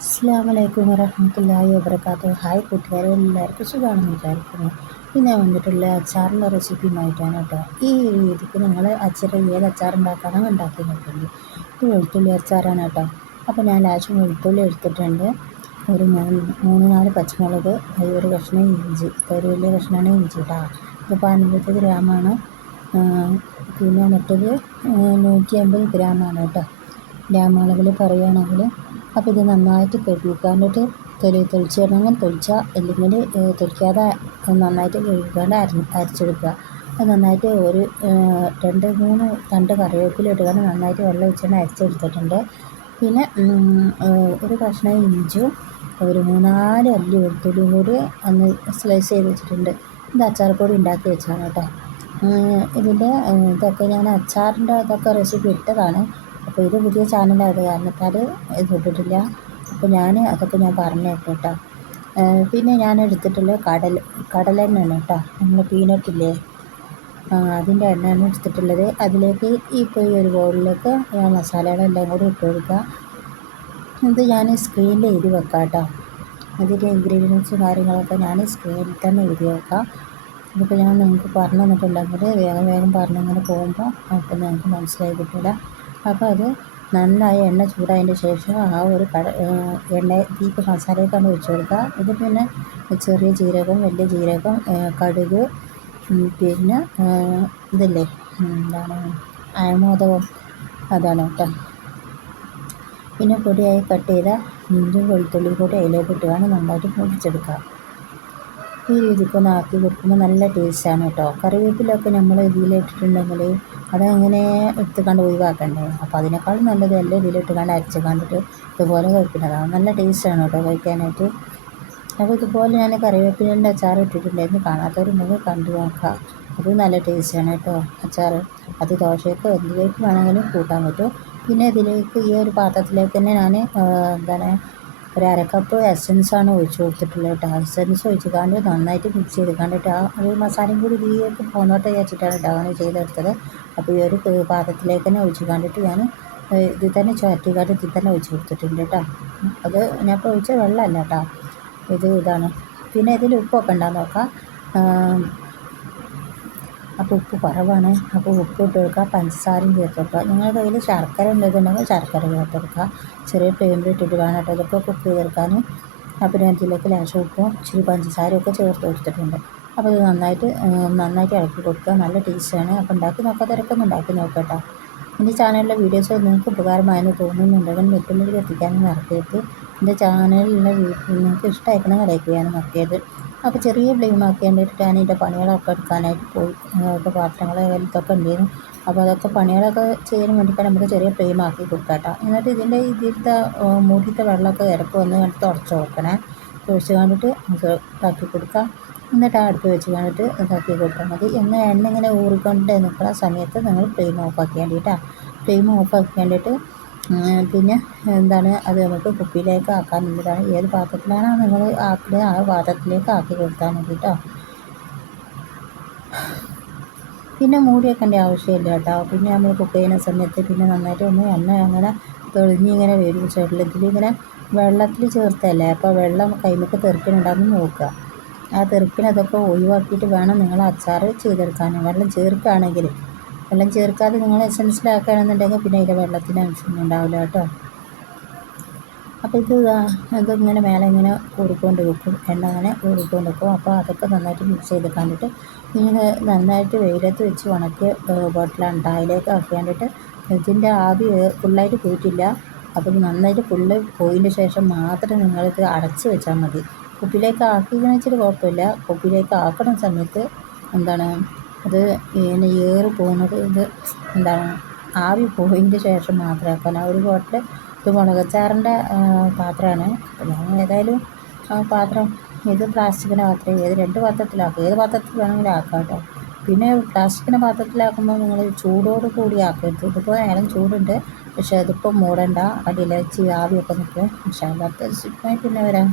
അസ്സലാമലൈക്കും വറഹ്മത്തുള്ളാഹി വബറകാതുഹു. ഹായ് കൂട്ടുകാരെ, എല്ലാവർക്കും സുഖമാണെന്ന് വിചാരിക്കുന്നു. ഇന്ന് ഞാൻ വന്നിട്ടുള്ള അച്ചാറിൻ്റെ റെസിപ്പിയുമായിട്ടാണ് കേട്ടോ. ഈ രീതിക്ക് നിങ്ങൾ ഏത് അച്ചാർ ഉണ്ടാക്കാനോ ഉണ്ടാക്കി നോക്കുന്നത്. ഇത് വെളുത്തുള്ളി അച്ചാറാണ് കേട്ടോ. അപ്പോൾ ഞാൻ ലാസ്റ്റ് വെളുത്തുള്ളി എടുത്തിട്ടുണ്ട്. ഒരു മൂന്ന് നാല് പച്ചമുളക്, ഒരു കഷ്ണം ഇഞ്ചി, ഒരു വലിയ കഷ്ണമാണ് ഇഞ്ചി കേട്ടോ. ഇതിപ്പോൾ 50 ഗ്രാമാണ്. പിന്നെ മറ്റത് 150 ഗ്രാമാണ് കേട്ടോ. ഗ്രാമളവിൽ പറയുകയാണെങ്കിൽ. അപ്പോൾ ഇത് നന്നായിട്ട് കഴുകിക്കാണ്ടിട്ട് തൊലിച്ചിടണമെങ്കിൽ തൊലിച്ചാൽ, അല്ലെങ്കിൽ തൊലിക്കാതെ നന്നായിട്ട് കഴുകിക്കാണ്ട് അരച്ചെടുക്കുക. അത് നന്നായിട്ട് ഒരു 2-3 തണ്ട് കറിവേപ്പില ഇട്ടുകൊണ്ട് നന്നായിട്ട് വെള്ളം ഒഴിച്ചാണ് അരച്ചെടുത്തിട്ടുണ്ട്. പിന്നെ ഒരു കഷ്ണം ഇഞ്ചും ഒരു 3-4 അല്ലി വെളുത്തുള്ളിയും കൂടി ഒന്ന് സ്ലൈസ് ചെയ്ത് വെച്ചിട്ടുണ്ട്. ഇത് അച്ചാർപ്പൊടി ഉണ്ടാക്കി വെച്ചാണ് കേട്ടോ. ഇതിൻ്റെ ഇതൊക്കെ ഞാൻ അച്ചാറിൻ്റെ ഇതൊക്കെ റെസിപ്പി ഇട്ടതാണ്. അപ്പോൾ ഇത് പുതിയ ചാനലായത് കാരണത്താൽ ഇത് ഇട്ടിട്ടില്ല. അപ്പോൾ അതൊക്കെ ഞാൻ പറഞ്ഞു കേട്ടോ. പിന്നെ ഞാൻ എടുത്തിട്ടുള്ള കടലെണ്ണയാണ് കേട്ടോ. നമ്മൾ പീനട്ടില്ലേ, അതിൻ്റെ എണ്ണയാണ് എടുത്തിട്ടുള്ളത്. അതിലേക്ക് ഇപ്പോൾ ഈ ഒരു ബൗളിലേക്ക് ഞാൻ മസാലകളെല്ലാം കൂടി ഇട്ട് കൊടുക്കുക. ഇത് ഞാൻ സ്ക്രീനിൽ എഴുതി വെക്കാം കേട്ടോ. അതിൻ്റെ ഇൻഗ്രീഡിയൻസും കാര്യങ്ങളൊക്കെ ഞാൻ സ്ക്രീനിൽ തന്നെ എഴുതി വെക്കാം. ഇതിപ്പോൾ ഞാൻ നിങ്ങൾക്ക് പറഞ്ഞു തന്നിട്ടുണ്ടെങ്കിൽ വേഗം പറഞ്ഞിങ്ങനെ പോകുമ്പോൾ അപ്പോൾ നിങ്ങൾക്ക് മനസ്സിലായി കിട്ടില്ല. അപ്പോൾ അത് നന്നായി എണ്ണ ചൂടായതിൻ്റെ ശേഷം ആ ഒരു ഇതിലേക്ക് മസാലയൊക്കെയാണ് വെച്ച് കൊടുക്കുക. ഇത് പിന്നെ ചെറിയ ജീരകം, വലിയ ജീരകം, കടുക്, പിന്നെ ഇതില്ലേ എന്താണ് അയമോദകം, അതാണ് കേട്ടോ. പിന്നെ പൊടിയായി കട്ട് ചെയ്ത ഇഞ്ചും വെളുത്തുള്ളിയും കൂടി അതിലേക്ക് ഇട്ടുകൊണ്ട് നന്നായിട്ട് പൊടിച്ചെടുക്കുക. ഈ രീതിക്കൊന്ന് ആക്കി കൊടുക്കുമ്പോൾ നല്ല ടേസ്റ്റാണ് കേട്ടോ. കറിവേപ്പിലൊക്കെ നമ്മൾ ഇതിലിട്ടിട്ടുണ്ടെങ്കിൽ അതങ്ങനെ എടുത്തുകൊണ്ട് ഒഴിവാക്കണ്ടേ. അപ്പോൾ അതിനേക്കാളും നല്ലത് എല്ലാം ഇതിലിട്ടുകൊണ്ട് അരച്ച് കണ്ടിട്ട് ഇതുപോലെ കഴിക്കുന്നതാണ്. നല്ല ടേസ്റ്റാണ് കേട്ടോ കഴിക്കാനായിട്ട്. അപ്പോൾ ഇതുപോലെ ഞാൻ കറിവേപ്പിലേൻ്റെ അച്ചാർ ഇട്ടിട്ടുണ്ടായിരുന്നു. കാണാത്തവരുണ്ടെങ്കിൽ കണ്ടു നോക്കുക. അത് നല്ല ടേസ്റ്റാണ് കേട്ടോ അച്ചാർ. അത് ദോശയ്ക്ക് എന്തിലേക്ക് വേണമെങ്കിലും കൂട്ടാൻ പറ്റും. പിന്നെ ഇതിലേക്ക് ഈ ഒരു പാത്രത്തിലേക്ക് തന്നെ ഞാൻ ഒരു 1/2 കപ്പ് എസൻസാണ് ഒഴിച്ച് കൊടുത്തിട്ടുള്ളത് കേട്ടോ. എസൻസ് ഒഴിച്ചിക്കാണ്ട് നന്നായിട്ട് മിക്സ് ചെയ്തിക്കാണ്ടിട്ട് ആ ഒരു മസാലയും കൂടി ഇതിലേക്ക് പോന്നോട്ട് വിചാരിച്ചിട്ടാണ് കേട്ടോ അങ്ങനെ ചെയ്തെടുത്തത്. അപ്പോൾ ഈ ഒരു പാത്രത്തിലേക്ക് തന്നെ ഒഴിച്ച് കണ്ടിട്ട് ഞാൻ ഇതിൽ തന്നെ ചുരട്ടിക്കാണ്ട് ഇതിൽ തന്നെ ഒഴിച്ച് കൊടുത്തിട്ടുണ്ട് കേട്ടോ. അത് ഞാൻ ഇപ്പോൾ ഒഴിച്ച വെള്ളമല്ല കേട്ടോ, ഇതാണ്. പിന്നെ ഇതിൽ ഉപ്പൊക്കെ ഉണ്ടാകുന്ന നോക്കാം. അപ്പോൾ ഉപ്പ് കുറവാണ്. അപ്പോൾ ഉപ്പ് ഇട്ട് കൊടുക്കുക, പഞ്ചസാരയും ചേർത്ത് കൊടുക്കുക. നിങ്ങളുടെ കയ്യിൽ ശർക്കര ഉണ്ടെന്നുണ്ടെങ്കിൽ ശർക്കര ചേർത്ത് കൊടുക്കുക. ചെറിയ ഫ്ലെയിമിൽ ഇട്ടിട്ട് വേണം കേട്ടോ ഇതൊക്കെ കുക്ക് ചെയ്തെടുക്കാൻ. അപ്പോൾ ഞാൻ ഇതിലേക്ക് ലേശം ഉപ്പും ഇച്ചിരി പഞ്ചസാരയൊക്കെ ചേർത്ത് കൊടുത്തിട്ടുണ്ട്. അപ്പോൾ ഇത് നന്നായിട്ട് ഇളക്കി കൊടുക്കുക. നല്ല ടേസ്റ്റാണ്. അപ്പോൾ ഉണ്ടാക്കി നോക്കാത്തവരൊക്കെ ഒന്ന് ഉണ്ടാക്കി നോക്കട്ടോ. എൻ്റെ ചാനലിലെ വീഡിയോസ് നിങ്ങൾക്ക് ഉപകാരമായെന്ന് തോന്നുന്നുണ്ടെങ്കിൽ മറ്റുള്ളവർക്ക് എത്തിക്കാനും മറക്കരുത്. എൻ്റെ ചാനലിലുള്ള നിങ്ങൾക്ക് ഇഷ്ടമായിക്കണമെങ്കിൽ ലൈക്ക് ചെയ്യാനും മറക്കരുത്. അപ്പോൾ ചെറിയ ഫ്ലെയിം ആക്കേണ്ടിട്ട് ഞാൻ ഇതിൻ്റെ പണികളൊക്കെ എടുക്കാനായിട്ട് പോയി. ഇപ്പോൾ പാത്രങ്ങൾ ഇതൊക്കെ ഉണ്ടായിരുന്നു. അപ്പോൾ അതൊക്കെ പണികളൊക്കെ ചെയ്യാൻ വേണ്ടിയിട്ട് നമുക്ക് ചെറിയ ഫ്ലെയിം ആക്കി കൊടുക്കാം കേട്ടോ. എന്നിട്ട് ഇതിലത്തെ മൂടിയിട്ട് വെള്ളമൊക്കെ ഇറക്കി വന്ന് തുടച്ച് നോക്കണേ. ഒഴിച്ച് കണ്ടിട്ട് നമുക്ക് ഇതാക്കി കൊടുക്കാം. എന്നിട്ട് ആ അടുപ്പ് വെച്ച് കണ്ടിട്ട് ഇതാക്കി കൊടുത്താൽ മതി. എണ്ണ ഇങ്ങനെ ഊറിക്കൊണ്ട് നിൽക്കുന്ന സമയത്ത് നിങ്ങൾ ഫ്ലെയിം ഓഫ് ആക്കേണ്ടി കേട്ടോ. ഫ്ലെയിം ഓഫ് ആക്കേണ്ടിയിട്ട് പിന്നെ അത് നമുക്ക് കുപ്പിയിലേക്ക് ആക്കാനുള്ളതാണ്. ഏത് പാത്രത്തിലാണോ നിങ്ങൾ ആക്കുന്നത് ആ പാത്രത്തിലേക്ക് ആക്കി കൊടുത്താൽ മതി കേട്ടോ. പിന്നെ മൂടി വെക്കേണ്ട ആവശ്യമില്ല കേട്ടോ. പിന്നെ നമ്മൾ കുക്ക് ചെയ്യുന്ന സമയത്ത് പിന്നെ നന്നായിട്ട് എണ്ണ അങ്ങനെ തെളിഞ്ഞിങ്ങനെ വരും. ഇതിലിങ്ങനെ വെള്ളത്തിൽ ചേർത്തല്ലേ, അപ്പോൾ വെള്ളം കൈമൊക്കെ തെറിക്കുന്നുണ്ടാകുന്ന നോക്കുക. ആ തെറിപ്പിനതൊക്കെ ഒഴിവാക്കിയിട്ട് വേണം നിങ്ങൾ അച്ചാർ ചെയ്തെടുക്കാൻ. വെള്ളം ചേർക്കാതെ നിങ്ങൾ എസൻസിലാക്കുകയാണെന്നുണ്ടെങ്കിൽ പിന്നെ അതിൻ്റെ വെള്ളത്തിൻ്റെ ആവശ്യമൊന്നും ഉണ്ടാവില്ല കേട്ടോ. അപ്പോൾ ഇതിങ്ങനെ മേലെ ഇങ്ങനെ ഊറിക്കൊണ്ട് വെക്കും, എണ്ണ അങ്ങനെ ഊറിക്കൊണ്ട് വെക്കും. അപ്പോൾ അതൊക്കെ നന്നായിട്ട് മിക്സ് ചെയ്ത് കണ്ടിട്ട് ഇങ്ങനെ നന്നായിട്ട് വെയിലത്ത് വെച്ച് ഉണക്കിയ ബോട്ടിലാണ് അതിലേക്ക് ആക്കിയാണ്ടിട്ട് ഇതിൻ്റെ ആവി ഫുള്ളായിട്ട് പോയിട്ടില്ല. അപ്പോൾ ഇത് നന്നായിട്ട് ഫുള്ള് പോയതിന് ശേഷം മാത്രം നിങ്ങളിത് അടച്ച് വെച്ചാൽ മതി. കുപ്പിയിലേക്ക് ആക്കിയെന്ന് വെച്ചിട്ട് കുഴപ്പമില്ല. കുപ്പിയിലേക്ക് ആക്കുന്ന സമയത്ത് അത് ഇങ്ങനെ ഏറി പോകുന്നത് ആവി പോയതിൻ്റെ ശേഷം മാത്രം ആക്കാൻ. ആ ഒരു ബോട്ടിൽ ഇത് മുളകച്ചാറിൻ്റെ പാത്രമാണ്. അപ്പോൾ ഞാൻ ഏതായാലും പാത്രം ഇത് പ്ലാസ്റ്റിക്കിൻ്റെ പാത്രം ഏത് 2 പാത്രത്തിലാക്കും. ഏത് പാത്രത്തിൽ വേണമെങ്കിലും ആക്കാം കേട്ടോ. പിന്നെ പ്ലാസ്റ്റിക്കിൻ്റെ പാത്രത്തിലാക്കുമ്പോൾ നിങ്ങൾ ചൂടോട് കൂടി ആക്കരുത്. ഇതിപ്പോൾ നേരം ചൂടുണ്ട്, പക്ഷേ അതിപ്പോൾ മൂടണ്ട, അടിയിൽ വെച്ച് ആവിയൊക്കെ നിൽക്കും. പക്ഷേ അല്ലാത്ത പിന്നെ വരാം.